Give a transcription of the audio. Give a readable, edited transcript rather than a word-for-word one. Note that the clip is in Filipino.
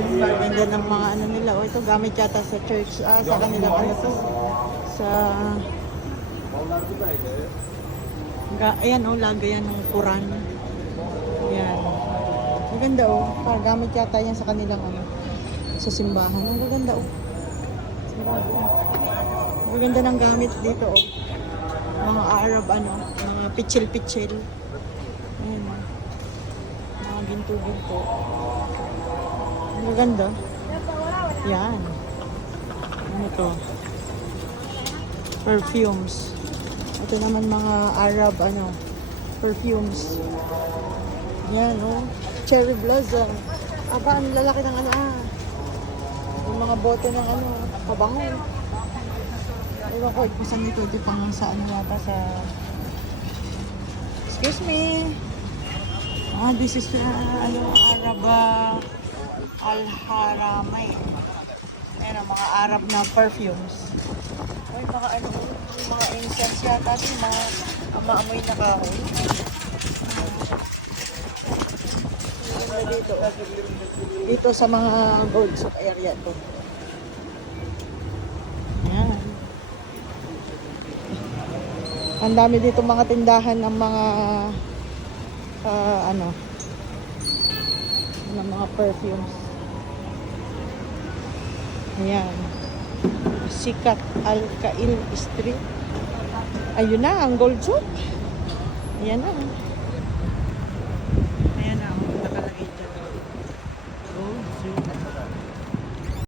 Ganda ng mga ano nila. O, ito gamit yata sa church. Sa kanilang ano to. Sa... Ayan o, lagayan ng Quran. Ayan. Maganda o. Gamit yata yan sa kanilang ano. Sa simbahan. Ang maganda o. Maganda ng gamit dito o. Mga Arab ano. Mga pichil-pichil. Ayan o. Mga ginto-ginto. Maganda. Yan. Ano to? Perfumes. Ito naman mga Arab ano, perfumes. Yan, oh. Cherry blossom. Aba, ang lalaki ng ano, yung mga bote ng ano, pabango. Ewan ko, kung saan ito pang sa ano yata sa... Excuse me. This is ano, Arab Al-Haramay. Ayan ang mga Arab na perfumes. Ay, mga ano, mga incense yata din, mga maamoy na kahoy. Dito, dito sa mga gold souk area to. Ayan. Ang dami dito mga tindahan ng mga ano, ng mga perfumes. Ayan. Sikat Al-Kail Street. Ayun na, ang gold souk. Ayan na.